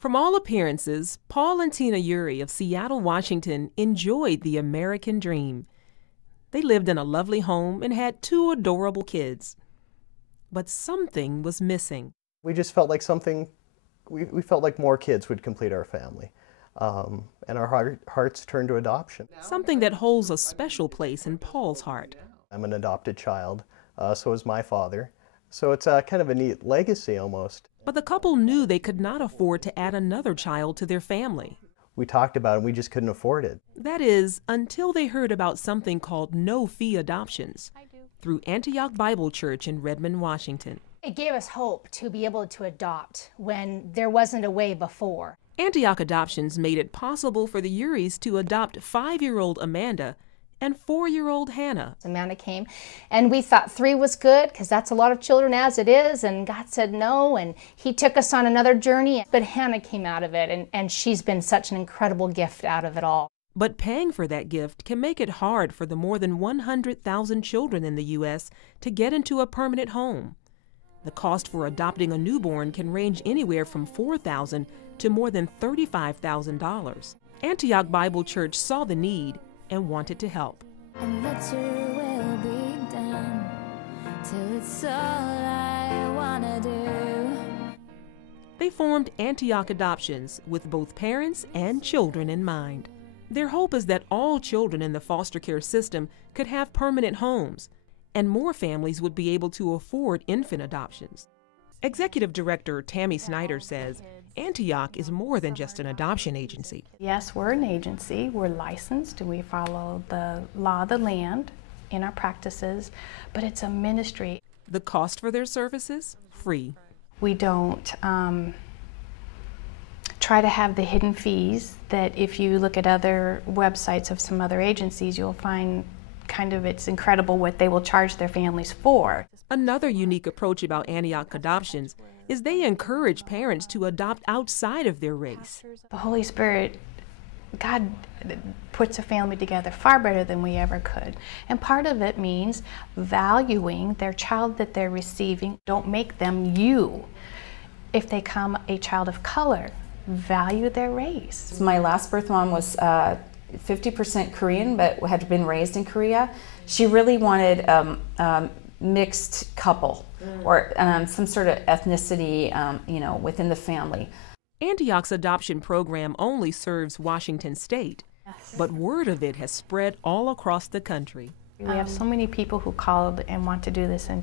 From all appearances, Paul and Tina Urey of Seattle, Washington enjoyed the American dream. They lived in a lovely home and had 2 adorable kids. But something was missing. We just felt like we felt like more kids would complete our family. And our hearts turned to adoption. Something that holds a special place in Paul's heart. I'm an adopted child, so is my father. So it's kind of a neat legacy almost. But the couple knew they could not afford to add another child to their family. We talked about it and we just couldn't afford it. That is, until they heard about something called no-fee adoptions through Antioch Bible Church in Redmond, Washington. It gave us hope to be able to adopt when there wasn't a way before. Antioch Adoptions made it possible for the Ureys to adopt 5-year-old Amanda and 4-year-old Hannah. Amanda came, and we thought 3 was good because that's a lot of children as it is, and God said no, and He took us on another journey. But Hannah came out of it, and she's been such an incredible gift out of it all. But paying for that gift can make it hard for the more than 100,000 children in the U.S. to get into a permanent home. The cost for adopting a newborn can range anywhere from $4,000 to more than $35,000. Antioch Bible Church saw the need and wanted to help. And let your will be done till it's all I wanna do. They formed Antioch Adoptions with both parents and children in mind. Their hope is that all children in the foster care system could have permanent homes, and more families would be able to afford infant adoptions. Executive Director Tammy Snyder says Antioch is more than just an adoption agency. Yes, we're an agency. We're licensed and we follow the law of the land in our practices, but it's a ministry. The cost for their services? Free. We don't try to have the hidden fees that if you look at other websites of some other agencies, you'll find it's incredible what they will charge their families for. Another unique approach about Antioch Adoptions is they encourage parents to adopt outside of their race. The Holy Spirit, God puts a family together far better than we ever could. And part of it means valuing their child that they're receiving. Don't make them you. If they come a child of color, value their race. My last birth mom was 50% Korean, but had been raised in Korea. She really wanted mixed couple or some sort of ethnicity, within the family. Antioch's adoption program only serves Washington State, but word of it has spread all across the country. We have so many people who called and want to do this in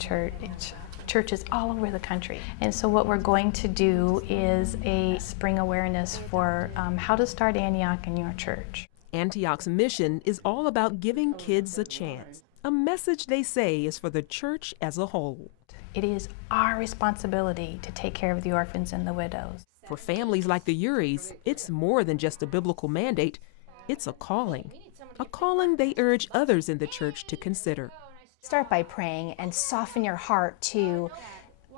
churches all over the country. And so what we're going to do is a spring awareness for how to start Antioch in your church. Antioch's mission is all about giving kids a chance, a message they say is for the church as a whole. It is our responsibility to take care of the orphans and the widows. For families like the Ureys, it's more than just a biblical mandate, it's a calling they urge others in the church to consider. Start by praying and soften your heart to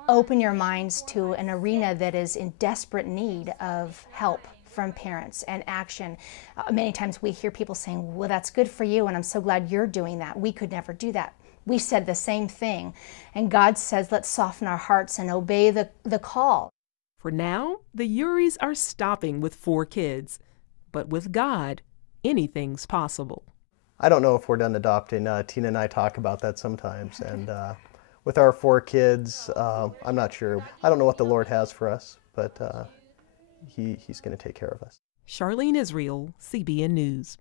open your minds to an arena that is in desperate need of help from parents and action. Many times we hear people saying, well, that's good for you, and I'm so glad you're doing that. We could never do that. We said the same thing. And God says, let's soften our hearts and obey the call. For now, the Ureys are stopping with 4 kids. But with God, anything's possible. I don't know if we're done adopting. Tina and I talk about that sometimes. And with our 4 kids, I'm not sure. I don't know what the Lord has for us, but He's going to take care of us. Charlene Israel, CBN News.